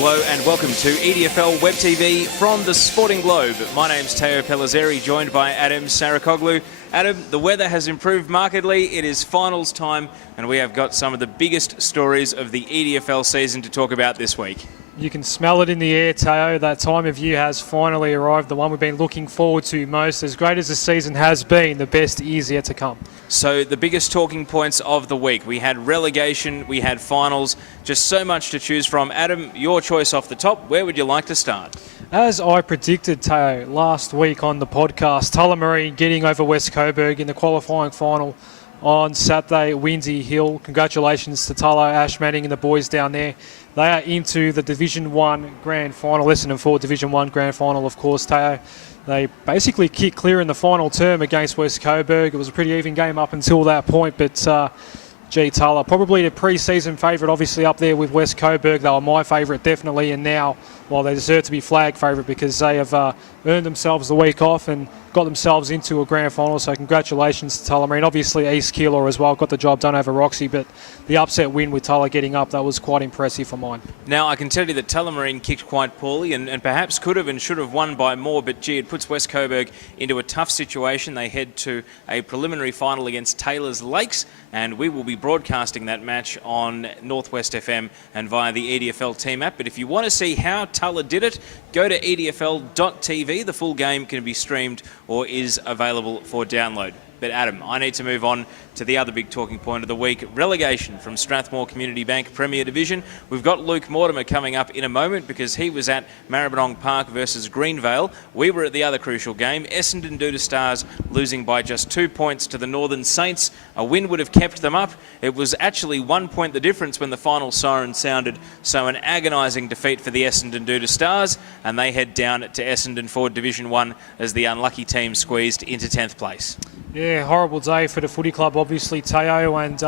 Hello and welcome to EDFL Web TV from the Sporting Globe. My name's Pellizzeri, joined by Adem, Saricaoglu. Adem, the weather has improved markedly. It is finals time and we have got some of the biggest stories of the EDFL season to talk about this week. You can smell it in the air, Teo. That time of year has finally arrived, the one we've been looking forward to most. As great as the season has been, the best is yet to come. So the biggest talking points of the week. We had relegation, we had finals, just so much to choose from. Adem, your choice off the top. Where would you like to start? As I predicted, Teo, last week on the podcast, Tullamarine getting over West Coburg in the qualifying final on Saturday at Windsor Hill. Congratulations to Tullo, Ash Manning and the boys down there. They are into the Division 1 Grand Final, Essendon Ford Division 1 Grand Final, of course, Teo. They basically kicked clear in the final term against West Coburg. It was a pretty even game up until that point, but gee, Tullo, probably the pre-season favourite, obviously up there with West Coburg. They were my favourite, definitely, and now, well, they deserve to be flag favourite because they have earned themselves the week off and got themselves into a grand final, so congratulations to Tullamarine. Obviously, East Keilor as well got the job done over Roxy, but the upset win with Tullo getting up, that was quite impressive for mine. Now, I can tell you that Tullamarine kicked quite poorly and perhaps could have and should have won by more, but gee, it puts West Coburg into a tough situation. They head to a preliminary final against Taylor's Lakes, and we will be broadcasting that match on Northwest FM and via the EDFL team app. But if you want to see how Tulla did it, go to edfl.tv. The full game can be streamed or is available for download. But Adem, I need to move on to the other big talking point of the week, relegation from Strathmore Community Bank Premier Division. We've got Luke Mortimer coming up in a moment because he was at Maribyrnong Park versus Greenvale. We were at the other crucial game, Essendon Stars losing by just 2 points to the Northern Saints. A win would have kept them up. It was actually 1 point the difference when the final siren sounded, so an agonising defeat for the Essendon Stars, and they head down to Essendon Ford Division 1 as the unlucky team squeezed into 10th place. Yeah, horrible day for the footy club, obviously, Teo, and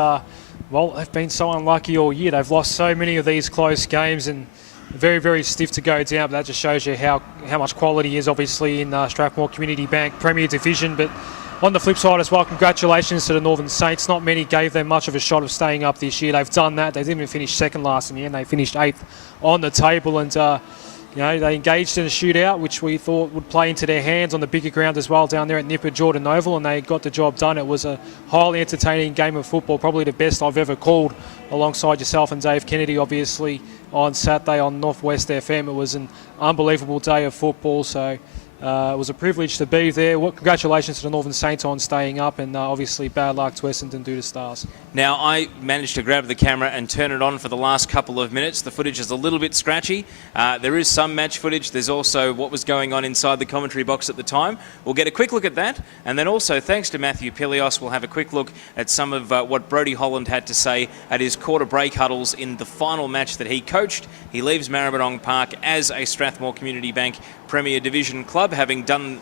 well, they've been so unlucky all year. They've lost so many of these close games and very, very stiff to go down, but that just shows you how much quality is obviously in Strathmore Community Bank Premier Division. But on the flip side as well, congratulations to the Northern Saints. Not many gave them much of a shot of staying up this year. They've done that. They didn't even finish second last in the end. They finished 8th on the table, and you know, they engaged in a shootout, which we thought would play into their hands on the bigger ground as well down there at Jordan Oval, and they got the job done. It was a highly entertaining game of football, probably the best I've ever called, alongside yourself and Dave Kennedy, obviously, on Saturday on Northwest FM. It was an unbelievable day of football, so it was a privilege to be there. Well, congratulations to the Northern Saints on staying up, and obviously bad luck to Essendon Stars. Now, I managed to grab the camera and turn it on for the last couple of minutes. The footage is a little bit scratchy. There is some match footage. There's also what was going on inside the commentary box at the time. We'll get a quick look at that. And then also, thanks to Matthew Pilios, we'll have a quick look at some of what Brodie Holland had to say at his quarter break huddles in the final match that he coached. He leaves Maribyrnong Park as a Strathmore Community Bank Premier Division club, having done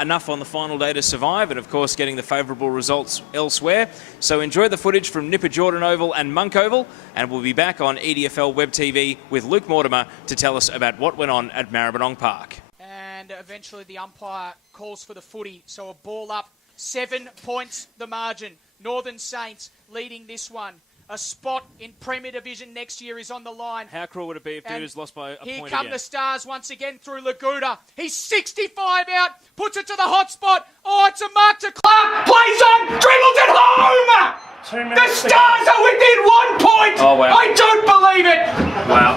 enough on the final day to survive and, of course, getting the favourable results elsewhere. So enjoy the footage from Jordan Oval and Monk Oval, and we'll be back on EDFL Web TV with Luke Mortimer to tell us about what went on at Maribyrnong Park. And eventually the umpire calls for the footy, so a ball up, 7 points the margin. Northern Saints leading this one. A spot in Premier Division next year is on the line. How cruel would it be if Duda's lost by a point again? Here come the Stars once again through Laguda. He's 65 out, puts it to the hot spot. Oh, it's a mark to Clark. Plays on, dribbles it home. 2 minutes. The Stars are within 1 point. Oh, wow. I don't believe it. Wow.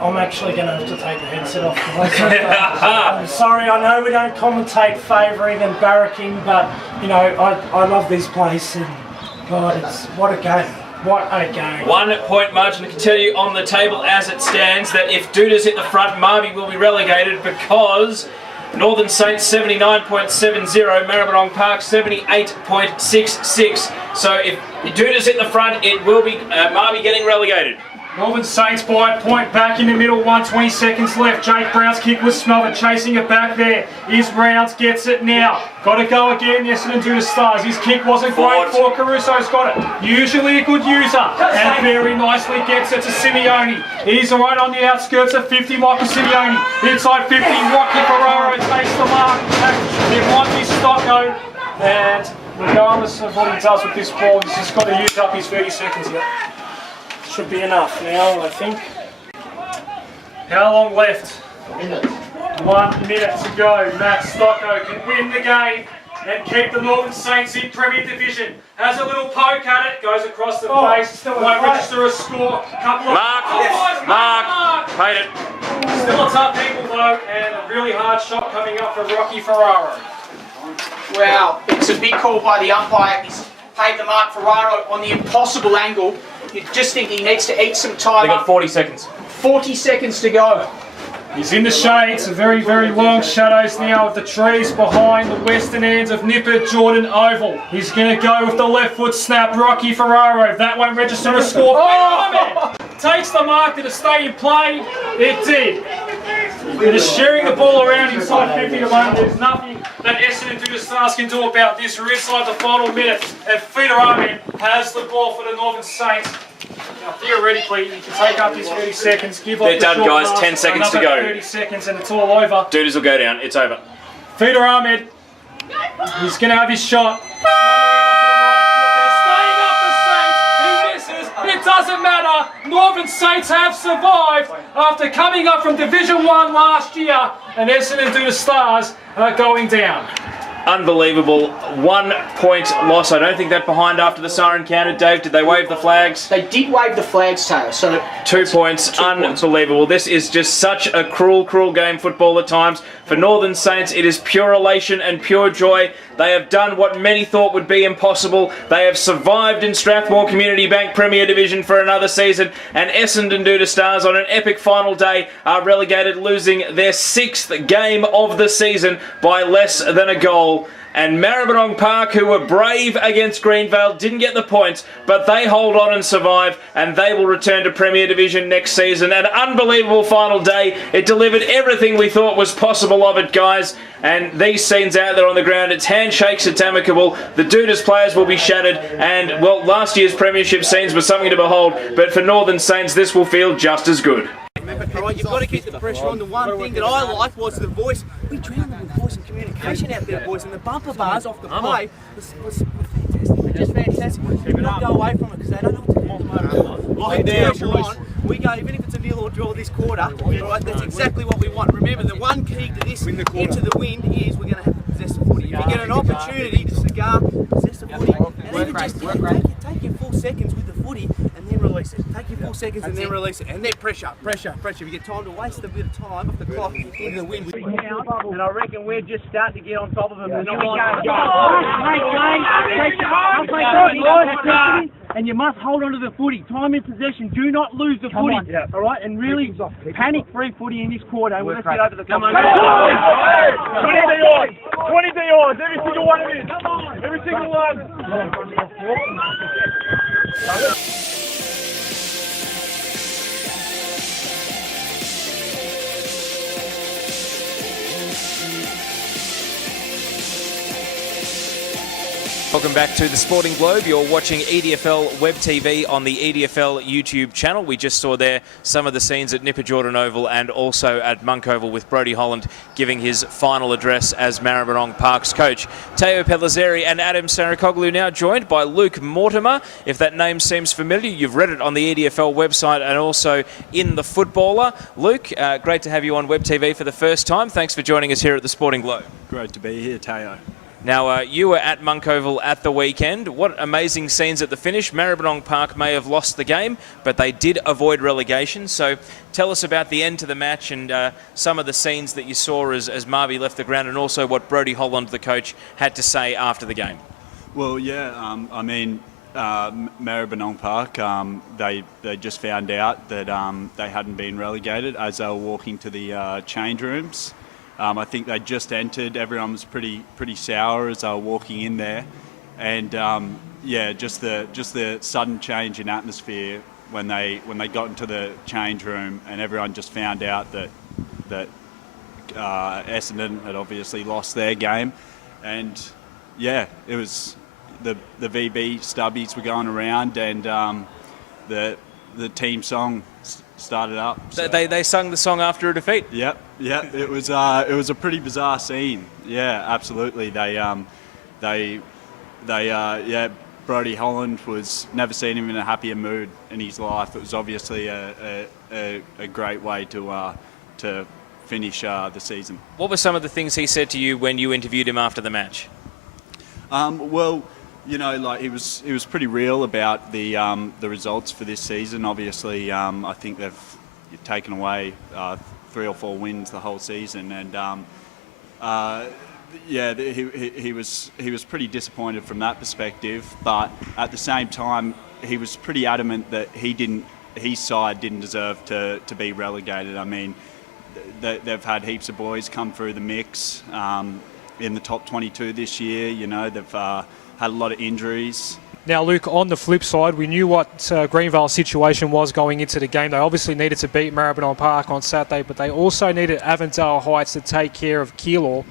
I'm actually going to have to take the headset off. I'm sorry, I know we don't commentate favouring and barracking, but, you know, I love this place, and God, what a game. What a game. 1 point margin. I can tell you on the table as it stands that if Duda's at the front, Marby will be relegated because Northern Saints 79.70, Maribyrnong Park 78.66. So if Duda's at the front, it will be Marby getting relegated. Northern Saints by a point back in the middle, 120 seconds left. Jake Brown's kick was smothered, chasing it back there. Is Rounds, gets it now. Got to go again, Essendon Stars. His kick wasn't great for Caruso's got it. Usually a good user, and very nicely gets it to Simeone. He's right on the outskirts of 50, Michael Simeone. Inside 50, Rocky Ferraro takes the mark. It might be Stocko, and regardless of what he does with this ball, he's just got to use up his 30 seconds here. Should be enough now, I think. How long left? 1 minute to go. Matt Stocko can win the game and keep the Northern Saints in Premier Division. Has a little poke at it, goes across the face, won't register a score. Couple of Mark, paid it. Still a tough people though, and a really hard shot coming up for Rocky Ferraro. Wow, it's a big call by the umpire. He's paid the mark Ferraro on the impossible angle. You just think he needs to eat some time. They got 40 seconds. 40 seconds to go. He's in the shades, very, very long shadows now of the trees behind the western ends of Nipper Jordan Oval. He's going to go with the left foot snap, Rocky Ferraro. That won't register a score. Takes the mark. Did it stay in play? It did. It is sharing the ball around inside 50 to 1. There's nothing that Essendon Stars can do about this. We're inside the final minute, and Feeder Ahmed has the ball for the Northern Saints. Now, theoretically, you can take up his 30 seconds, give up They're done, guys. 10 seconds to go. 30 seconds, and it's all over. Dudes will go down. It's over. Feeder Ahmed, he's going to have his shot. Staying up the Saints, he misses. It doesn't matter. Northern Saints have survived after coming up from Division 1 last year, and Essendon Stars are going down. Unbelievable. 1 point loss. I don't think that behind after the siren counted. Dave, did they wave the flags? They did wave the flags, Taylor. So 2 points. Unbelievable. This is just such a cruel, cruel game football at times. For Northern Saints, it is pure elation and pure joy. They have done what many thought would be impossible. They have survived in Strathmore Community Bank Premier Division for another season, and Essendon Stars on an epic final day are relegated, losing their 6th game of the season by less than a goal. And Maribyrnong Park, who were brave against Greenvale, didn't get the points, but they hold on and survive, and they will return to Premier Division next season. An unbelievable final day. It delivered everything we thought was possible of it, guys. And these scenes out there on the ground, it's handshakes at amicable. The Dooders players will be shattered, and, well, last year's premiership scenes were something to behold, but for Northern Saints, this will feel just as good. Right, you've got to keep the pressure on. The one thing that I liked was the voice. We drowned them with voice and communication out there, boys, and the bumper bars off the play was fantastic. They're just fantastic. Do not go away from it because they don't know what to do. Like pressure on. We go, even if it's a nil or draw this quarter, right, that's exactly what we want. Remember, the one key to this into the wind is we're going to have to possess the footy. If you get an opportunity to cigar, possess the footy, and even just take your full seconds with the footy and then release it. Take your full seconds and then release it. And then pressure. If you get time to waste a bit of time off the clock into the wind. And I reckon we're just starting to get on top of them. And you must hold on to the footy. Time in possession. Do not lose the footy. All right? And really panic-free footy in this quarter. And let's get over the top. 20 yards. Every single one of these. Every single one. Welcome back to the Sporting Globe. You're watching EDFL Web TV on the EDFL YouTube channel. We just saw there some of the scenes at Nipper Jordan Oval and also at Monk Oval with Brodie Holland giving his final address as Maribyrnong Park's coach. Teo Pellizzeri and Adem Saricaoglu now joined by Luke Mortimer. If that name seems familiar, you've read it on the EDFL website and also in The Footballer. Luke, great to have you on Web TV for the first time. Thanks for joining us here at the Sporting Globe. Great to be here, Teo. Now, you were at Monk Oval at the weekend. What amazing scenes at the finish. Maribyrnong Park may have lost the game, but they did avoid relegation. So tell us about the end to the match and some of the scenes that you saw as Marby left the ground and also what Brodie Holland, the coach, had to say after the game. Well, yeah, I mean, Maribyrnong Park, they just found out that they hadn't been relegated as they were walking to the change rooms. I think they just entered. Everyone was pretty sour as they were walking in there, and yeah, just the sudden change in atmosphere when they got into the change room, and everyone just found out that Essendon had obviously lost their game, and yeah, it was the VB stubbies were going around, and the team song started up. So. They sung the song after a defeat. Yep. It was a pretty bizarre scene. Yeah, absolutely. Brodie Holland was never seen him in a happier mood in his life. It was obviously a a great way to finish the season. What were some of the things he said to you when you interviewed him after the match? Well, you know, like he was pretty real about the results for this season. Obviously, I think they've taken away 3 or 4 wins the whole season, and yeah, he was pretty disappointed from that perspective. But at the same time, he was pretty adamant that his side didn't deserve to be relegated. I mean, they've had heaps of boys come through the mix in the top 22 this year. You know, they've had a lot of injuries. Now, Luke, on the flip side, we knew what Greenvale's situation was going into the game. They obviously needed to beat Maribyrnong Park on Saturday, but they also needed Avondale Heights to take care of Keilor.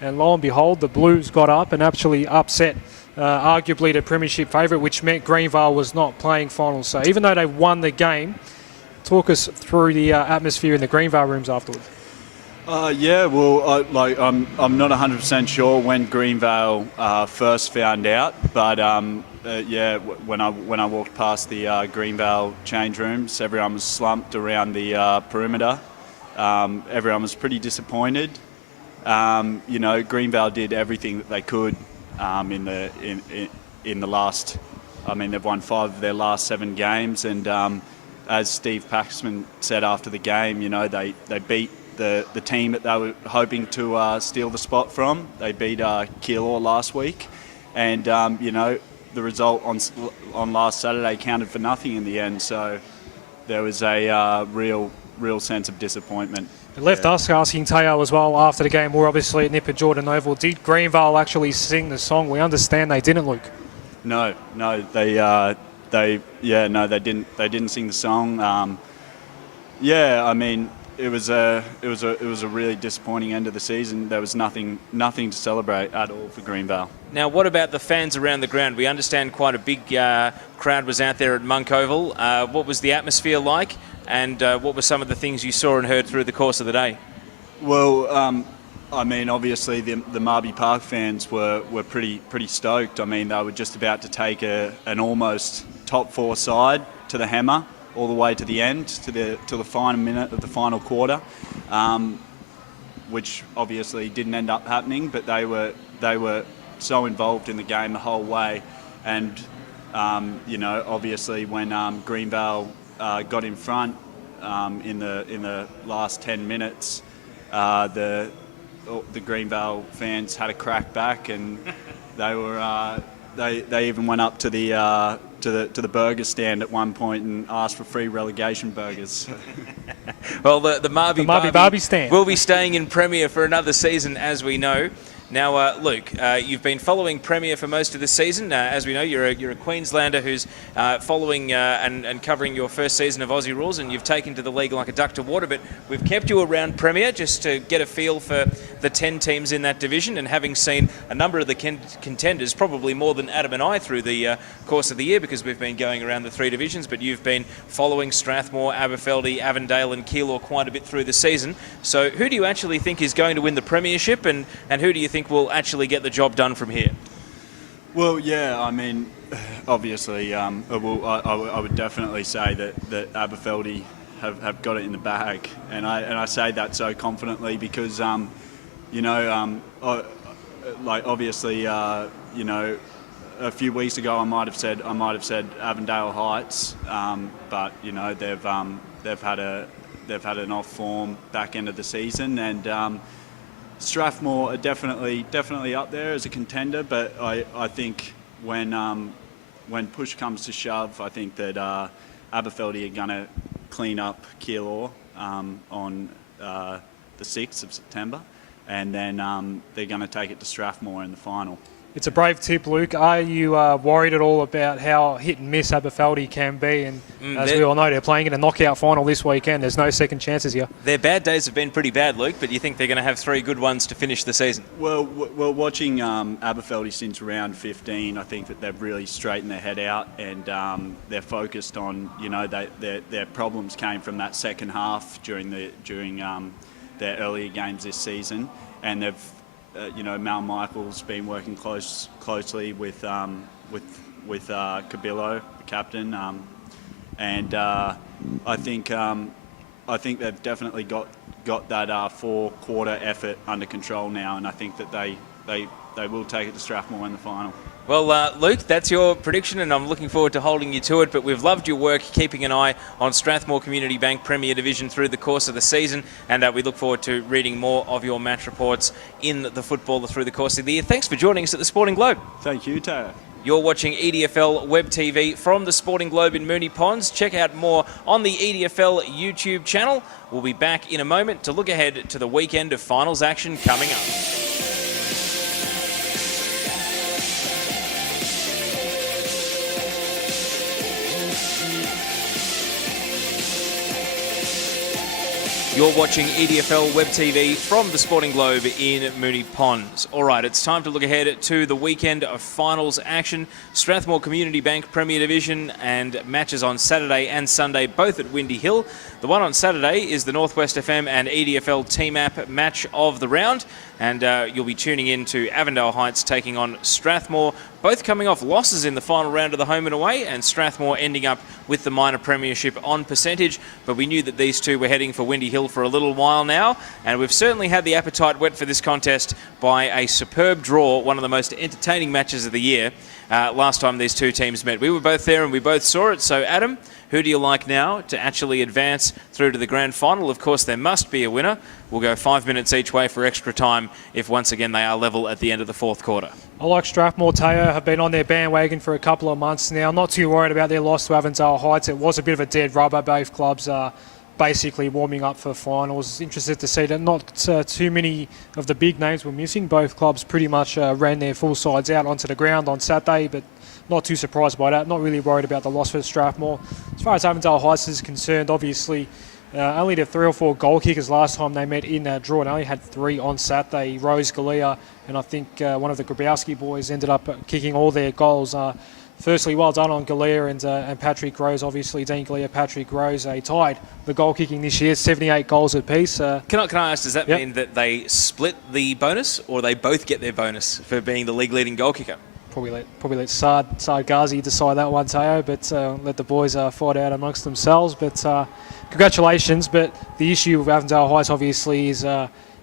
And lo and behold, the Blues got up and actually upset arguably the premiership favourite, which meant Greenvale was not playing finals. So even though they won the game, talk us through the atmosphere in the Greenvale rooms afterwards. Yeah, well, I'm not 100% sure when Greenvale first found out, but yeah, when I walked past the Greenvale change rooms, everyone was slumped around the perimeter. Everyone was pretty disappointed. You know, Greenvale did everything that they could in the last. I mean, they've won 5 of their last 7 games, and as Steve Paxman said after the game, you know, they beat the team that they were hoping to steal the spot from. They beat Keilor last week, and you know, the result on last Saturday counted for nothing in the end. So there was a real sense of disappointment. It left us asking Teo as well after the game. We're obviously at Nipper Jordan Oval. Did Greenvale actually sing the song? We understand they didn't, Luke. No, they didn't. They didn't sing the song. Yeah, I mean, it was a really disappointing end of the season. There was nothing to celebrate at all for Greenvale. Now, what about the fans around the ground? We understand quite a big crowd was out there at Monk Oval. What was the atmosphere like, and what were some of the things you saw and heard through the course of the day? Well, I mean, obviously the Maribyrnong Park fans were pretty stoked. I mean, they were just about to take an almost top 4 side to the hammer, all the way to the end, to the final minute of the final quarter, which obviously didn't end up happening. But they were so involved in the game the whole way, and you know, obviously when Greenvale got in front in the last 10 minutes, the Greenvale fans had a crack back, and they were they even went up to the burger stand at one point and asked for free relegation burgers. Well, the Marby Barbie stand will be staying in Premier for another season, as we know. Now, Luke, you've been following Premier for most of the season. As we know, you're a Queenslander who's following and covering your first season of Aussie rules, and you've taken to the league like a duck to water. But we've kept you around Premier just to get a feel for the 10 teams in that division, and having seen a number of the contenders, probably more than Adem and I through the course of the year, because we've been going around the 3 divisions. But you've been following Strathmore, Aberfeldy, Avondale and Keilor quite a bit through the season. So who do you actually think is going to win the premiership, and who do you think will actually get the job done from here? Well, yeah, I mean, obviously, I would definitely say that Aberfeldy have got it in the bag, and I say that so confidently because, you know, like obviously, you know, a few weeks ago I might have said Avondale Heights, but you know they've had an off form back end of the season, and Strathmore are definitely up there as a contender, but I think when push comes to shove, I think that Aberfeldy are going to clean up Keilor on the 6th of September, and then they're going to take it to Strathmore in the final. It's a brave tip, Luke. Are you worried at all about how hit and miss Aberfeldy can be? And as we all know, they're playing in a knockout final this weekend. There's no second chances here. Their bad days have been pretty bad, Luke, but you think they're going to have 3 good ones to finish the season? Well, watching Aberfeldy since round 15, I think that they've really straightened their head out, and they're focused on, you know, their problems came from that second half during their earlier games this season, and they've you know, Mal Michael's been working closely with Cabillo, the captain, and I think I think they've definitely got that 4-quarter effort under control now, and I think that they will take it to Strathmore in the final. Well, Luke, that's your prediction, and I'm looking forward to holding you to it. But we've loved your work keeping an eye on Strathmore Community Bank Premier Division through the course of the season, and we look forward to reading more of your match reports in the footballer through the course of the year. Thanks for joining us at the Sporting Globe. Thank you, Taylor. You're watching EDFL Web TV from the Sporting Globe in Moonee Ponds. Check out more on the EDFL YouTube channel. We'll be back in a moment to look ahead to the weekend of finals action coming up. You're watching EDFL Web TV from the Sporting Globe in Moonee Ponds. All right, it's time to look ahead to the weekend of finals action. Strathmore Community Bank Premier Division and matches on Saturday and Sunday, both at Windy Hill. The one on Saturday is the Northwest FM and EDFL Team App match of the round. And you'll be tuning in to Avondale Heights taking on Strathmore, both coming off losses in the final round of the home and away, and Strathmore ending up with the minor premiership on percentage. But we knew that these two were heading for Windy Hill for a little while now, and we've certainly had the appetite whet for this contest by a superb draw, one of the most entertaining matches of the year last time these two teams met. We were both there and we both saw it. So, Adem, who do you like now to actually advance through to the grand final? Of course, there must be a winner. We'll go 5 minutes each way for extra time if once again they are level at the end of the fourth quarter. I like Strathmore. Teo have been on their bandwagon for a couple of months now. Not too worried about their loss to Avondale Heights. It was a bit of a dead rubber. Both clubs are basically warming up for finals. Interested to see that not too many of the big names were missing. Both clubs pretty much ran their full sides out onto the ground on Saturday, but not too surprised by that. Not really worried about the loss for Strathmore. As far as Avondale Heights is concerned, obviously only the 3 or 4 goal kickers last time they met in that draw, and only had 3 on Saturday. Rose, Keilor, and I think one of the Grabowski boys ended up kicking all their goals. Firstly, well done on Keilor and Patrick Rose. Obviously, Dean Keilor, Patrick Rose, they tied the goal kicking this year, 78 goals apiece. Can I ask, does that mean that they split the bonus, or they both get their bonus for being the league leading goal kicker? Probably let Saad Ghazi decide that one, Teo, but let the boys fight out amongst themselves. But congratulations. But the issue with Avondale Heights obviously is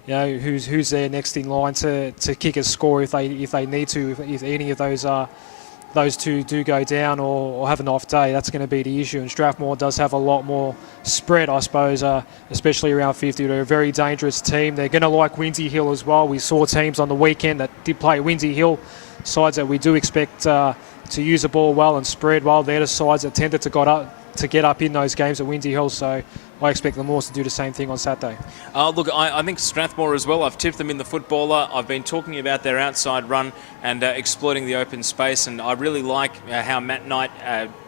who's there next in line to kick a score if they need to, if any of those two do go down or have an off day. That's going to be the issue. And Strathmore does have a lot more spread, I suppose, especially around 50. They're a very dangerous team. They're going to like Windy Hill as well. We saw teams on the weekend that did play Windy Hill, sides that we do expect to use the ball well and spread well. They're the sides that tended to get up in those games at Windy Hill. So I expect the Moors to do the same thing on Saturday. Look, I think Strathmore as well. I've tipped them in the footballer. I've been talking about their outside run and exploiting the open space, and I really like how Matt Knight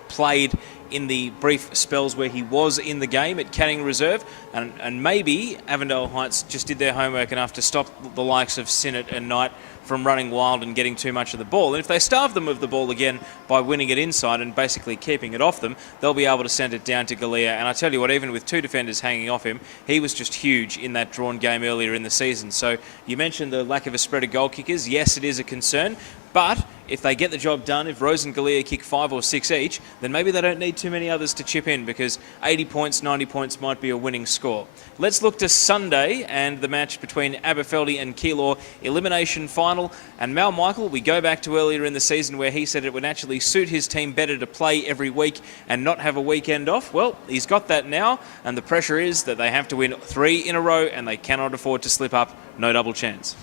played in the brief spells where he was in the game at Canning Reserve, and maybe Avondale Heights just did their homework enough to stop the likes of Sinnott and Knight from running wild and getting too much of the ball. And if they starve them of the ball again by winning it inside and basically keeping it off them, they'll be able to send it down to Keilor. And I tell you what, even with 2 defenders hanging off him, he was just huge in that drawn game earlier in the season. So you mentioned the lack of a spread of goal kickers. Yes, it is a concern. But if they get the job done, if Rose and Keilor kick 5 or 6 each, then maybe they don't need too many others to chip in, because 80 points, 90 points might be a winning score. Let's look to Sunday and the match between Aberfeldy and Keilor, elimination final. And Mal Michael, we go back to earlier in the season where he said it would actually suit his team better to play every week and not have a weekend off. Well, he's got that now, and the pressure is that they have to win 3 in a row and they cannot afford to slip up. No double chance.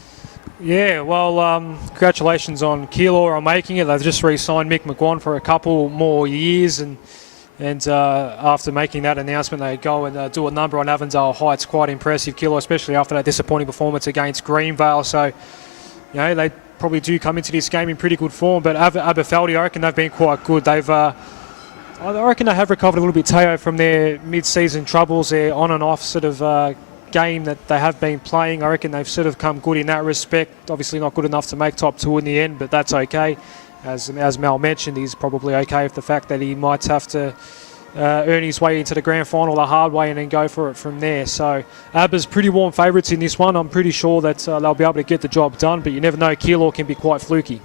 Yeah, well, congratulations on Keilor on making it. They've just re-signed Mick McGuan for a couple more years, and after making that announcement, they go and do a number on Avondale Heights. Quite impressive, Keilor, especially after that disappointing performance against Greenvale. So, they probably do come into this game in pretty good form. But Aberfeldy, I reckon they've been quite good. I reckon they have recovered a little bit, Teo, from their mid-season troubles, their on and off sort of game that they have been playing. I reckon they've sort of come good in that respect. Obviously not good enough to make top 2 in the end, but that's okay. As Mel mentioned, he's probably okay with the fact that he might have to earn his way into the grand final the hard way and then go for it from there. So Abba's pretty warm favourites in this one. I'm pretty sure that they'll be able to get the job done, but you never know. Keilor can be quite fluky.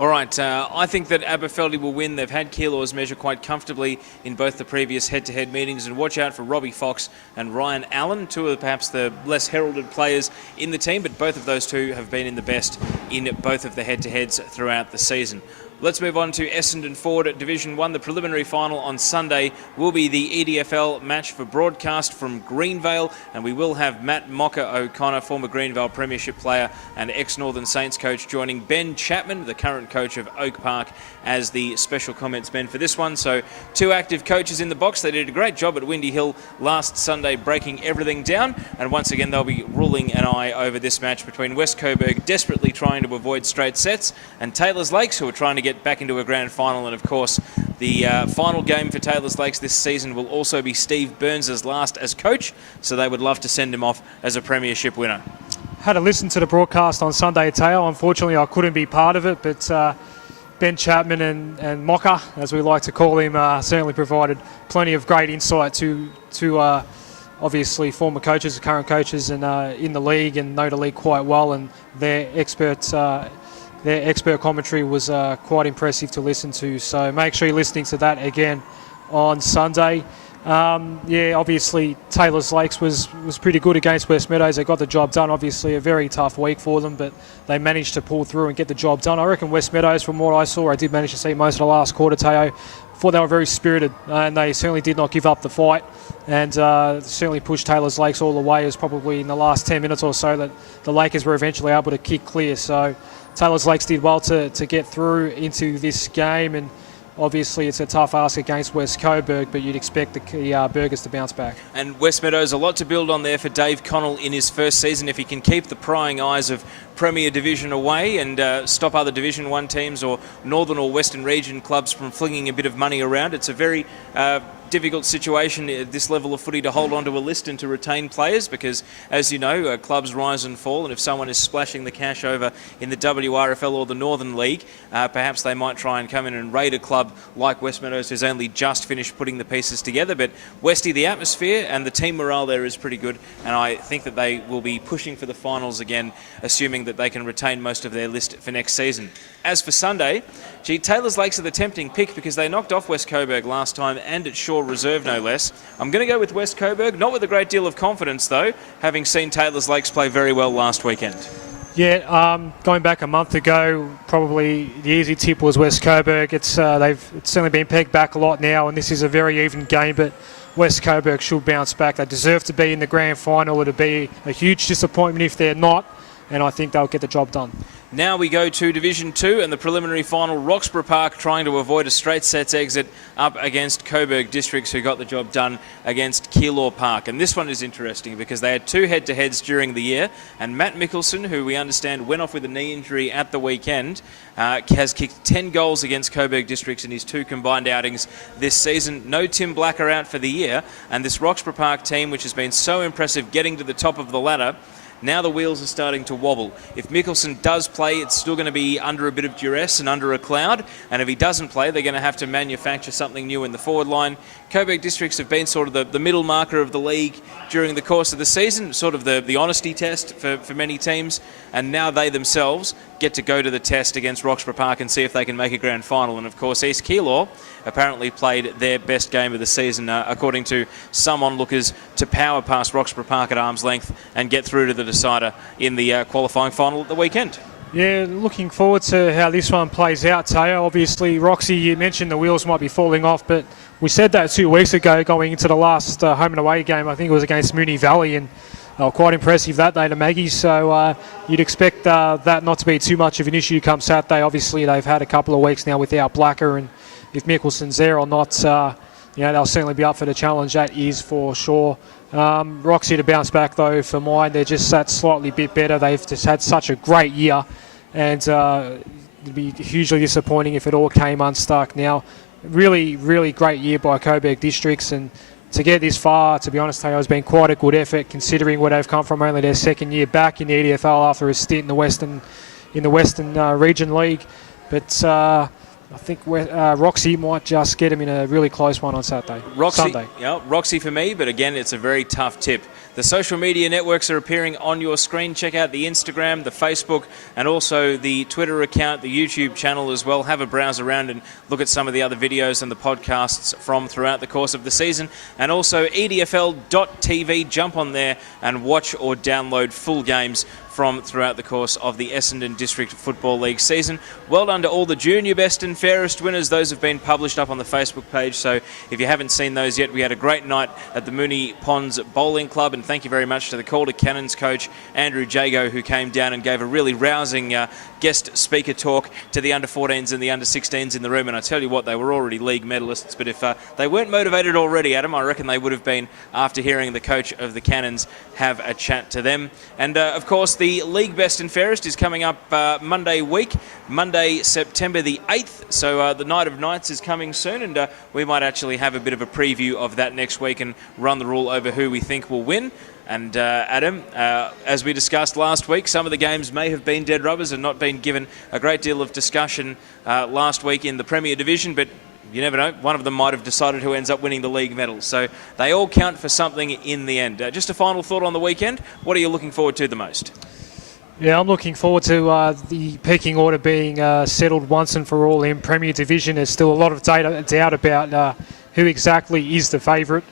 All right, I think that Aberfeldy will win. They've had Keilor's measure quite comfortably in both the previous head-to-head meetings, and watch out for Robbie Fox and Ryan Allen, two of perhaps the less heralded players in the team, but both of those two have been in the best in both of the head-to-heads throughout the season. Let's move on to Essendon Ford Division 1. The preliminary final on Sunday will be the EDFL match for broadcast from Greenvale, and we will have Matt Mocker O'Connor, former Greenvale Premiership player and ex-Northern Saints coach, joining Ben Chapman, the current coach of Oak Park, as the special comments men for this one. So 2 active coaches in the box. They did a great job at Windy Hill last Sunday, breaking everything down, and once again they'll be ruling an eye over this match between West Coburg, desperately trying to avoid straight sets, and Taylor's Lakes, who are trying to get back into a grand final. And of course the final game for Taylor's Lakes this season will also be Steve Burns' last as coach, so they would love to send him off as a premiership winner. Had to listen to the broadcast on Sunday, Taylor. Unfortunately I couldn't be part of it, but Ben Chapman and Mocker, as we like to call him, certainly provided plenty of great insight to obviously former coaches, current coaches, and in the league, and know the league quite well, and their expert commentary was quite impressive to listen to. So make sure you're listening to that again on Sunday. Yeah, obviously Taylor's Lakes was pretty good against West Meadows. They got the job done. Obviously a very tough week for them, but they managed to pull through and get the job done. I reckon West Meadows, from what I saw, I did manage to see most of the last quarter, Teo, thought they were very spirited, and they certainly did not give up the fight, and certainly pushed Taylor's Lakes all the way. It was probably in the last 10 minutes or so that the Lakers were eventually able to kick clear. So Taylor's Lakes did well to get through into this game, and obviously it's a tough ask against West Coburg, but you'd expect the Burgers to bounce back. And West Meadows, a lot to build on there for Dave Connell in his first season. If he can keep the prying eyes of Premier Division away and stop other Division 1 teams or Northern or Western Region clubs from flinging a bit of money around, it's a very difficult situation at this level of footy to hold on to a list and to retain players, because as you know, clubs rise and fall, and if someone is splashing the cash over in the WRFL or the Northern League, perhaps they might try and come in and raid a club like West Meadows, who's only just finished putting the pieces together. But Westy, the atmosphere and the team morale there is pretty good, and I think that they will be pushing for the finals again, assuming that they can retain most of their list for next season. As for Sunday, gee, Taylor's Lakes are the tempting pick because they knocked off West Coburg last time, and at Shaw Reserve no less. I'm going to go with West Coburg, not with a great deal of confidence though, having seen Taylor's Lakes play very well last weekend. Yeah, going back a month ago, probably the easy tip was West Coburg. It's certainly been pegged back a lot now, and this is a very even game, but West Coburg should bounce back. They deserve to be in the grand final. It'd be a huge disappointment if they're not, and I think they'll get the job done. Now we go to Division 2 and the preliminary final. Roxburgh Park trying to avoid a straight sets exit up against Coburg Districts, who got the job done against Keilor Park. And this one is interesting because they had 2 head-to-heads during the year, and Matt Mickelson, who we understand went off with a knee injury at the weekend, has kicked 10 goals against Coburg Districts in his 2 combined outings this season. No Tim Blacker out for the year, and this Roxburgh Park team, which has been so impressive getting to the top of the ladder, now the wheels are starting to wobble. If Mickelson does play, it's still going to be under a bit of duress and under a cloud. And if he doesn't play, they're going to have to manufacture something new in the forward line. Coburg Districts have been sort of the middle marker of the league during the course of the season, sort of the honesty test for many teams. And now they themselves get to go to the test against Roxburgh Park and see if they can make a grand final. And of course, East Keilor apparently played their best game of the season, according to some onlookers, to power past Roxburgh Park at arm's length and get through to the decider in the qualifying final at the weekend. Yeah, looking forward to how this one plays out, Teo. Obviously, Roxy, you mentioned the wheels might be falling off, but we said that 2 weeks ago going into the last home and away game. I think it was against Moonee Valley, and quite impressive that day to Maggie. So you'd expect that not to be too much of an issue come Saturday. Obviously, they've had a couple of weeks now without Blacker, and if Mickelson's there or not, they'll certainly be up for the challenge. That is for sure. Roxy to bounce back though for mine. They're just that slightly bit better. They've just had such a great year, and it'd be hugely disappointing if it all came unstuck now. Really, really great year by Coburg Districts, and to get this far, to be honest, Teo, has been quite a good effort considering where they've come from. Only their second year back in the EDFL after a stint in the Western Region League. But I think Roxy might just get him in a really close one on Sunday. Yeah, Roxy for me, but again, it's a very tough tip. The social media networks are appearing on your screen. Check out the Instagram, the Facebook, and also the Twitter account, the YouTube channel as well. Have a browse around and look at some of the other videos and the podcasts from throughout the course of the season. And also EDFL.tv. Jump on there and watch or download full games from throughout the course of the Essendon District Football League season. Well done to all the junior best and fairest winners. Those have been published up on the Facebook page, so if you haven't seen those yet, we had a great night at the Moonee Ponds Bowling Club, and thank you very much to the Calder Cannons coach, Andrew Jago, who came down and gave a really rousing guest speaker talk to the under-14s and the under-16s in the room. And I tell you what, they were already league medalists, but if they weren't motivated already, Adam, I reckon they would have been after hearing the coach of the Cannons have a chat to them. And of course, the League Best and Fairest is coming up Monday week, Monday, September the 8th. So the Night of Nights is coming soon, and we might actually have a bit of a preview of that next week and run the rule over who we think will win. And Adam, as we discussed last week, some of the games may have been dead rubbers and not been given a great deal of discussion last week in the Premier Division, but you never know, one of them might have decided who ends up winning the league medals. So they all count for something in the end. Just a final thought on the weekend. What are you looking forward to the most? Yeah, I'm looking forward to the pecking order being settled once and for all in Premier Division. There's still a lot of doubt about who exactly is the favourite.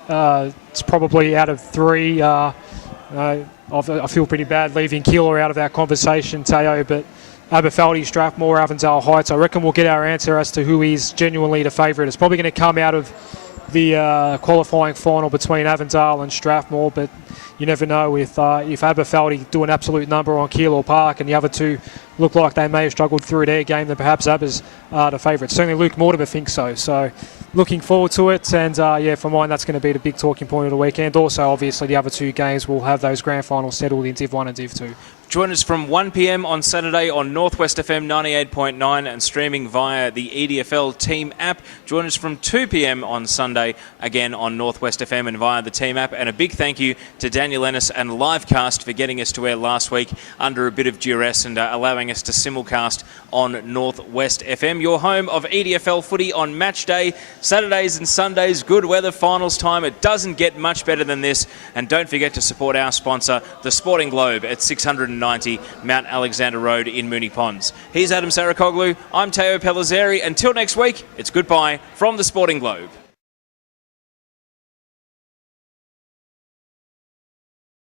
It's probably out of three. I feel pretty bad leaving Keilor out of that conversation, Teo, but Aberfeldy, Strathmore, Avondale Heights, I reckon we'll get our answer as to who is genuinely the favourite. It's probably going to come out of the qualifying final between Avondale and Strathmore, but you never know if Aberfeldy do an absolute number on Keilor Park and the other two look like they may have struggled through their game, then perhaps Abers are the favourite. Certainly Luke Mortimer thinks so. So looking forward to it, and yeah, for mine that's going to be the big talking point of the weekend. Also, obviously, the other two games will have those grand finals settled in Div 1 and Div 2. Join us from 1 p.m. on Saturday on Northwest FM 98.9 and streaming via the EDFL Team app. Join us from 2 p.m. on Sunday, again on Northwest FM and via the Team app. And a big thank you to Daniel Ennis and Livecast for getting us to air last week under a bit of duress and allowing us to simulcast on Northwest FM. Your home of EDFL footy on match day, Saturdays and Sundays, good weather, finals time. It doesn't get much better than this. And don't forget to support our sponsor, the Sporting Globe, at 690 Mount Alexander Road in Moonee Ponds. He's Adem Saricaoglu. I'm Teo Pellizzeri. Until next week, it's goodbye from the Sporting Globe.